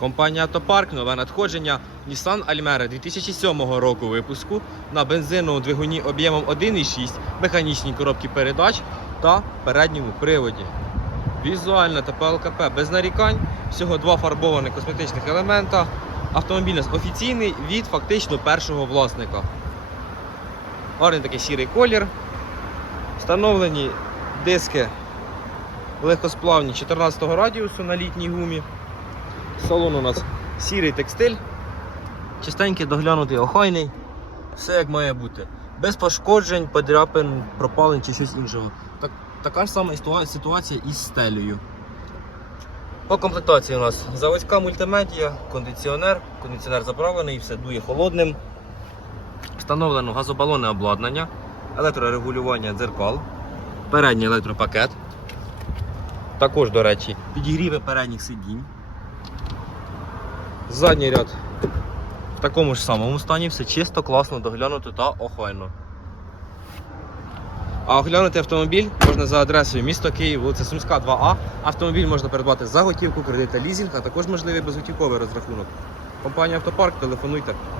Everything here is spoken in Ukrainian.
Компанія Автопарк, нове надходження Nissan Almera 2007 року випуску на бензиновому двигуні об'ємом 1,6, механічній коробці передач та передньому приводі. Візуальна та ПЛКП без нарікань, всього два фарбованих косметичних елемента. Автомобіль нас офіційний від фактично першого власника. Гарний такий сірий колір. Встановлені диски легкосплавні 14 радіусу на літній гумі. Салон у нас сірий текстиль. Чистенький, доглянутий, охайний. Все як має бути. Без пошкоджень, подряпин, пропалень чи щось іншого. Так, така ж сама ситуація із стелею. По комплектації у нас заводська мультимедія, кондиціонер, кондиціонер заправлений, все дує холодним. Встановлено газобалонне обладнання, електрорегулювання дзеркал, передній електропакет. Також, до речі, підігріви передніх сидінь. Задній ряд в такому ж самому стані, все чисто, класно, доглянуто та охайно. А оглянути автомобіль можна за адресою місто Київ, вулиця Сумська, 2А. Автомобіль можна придбати за готівку, кредит та лізинг, а також можливий безготівковий розрахунок. Компанія Автопарк, телефонуйте.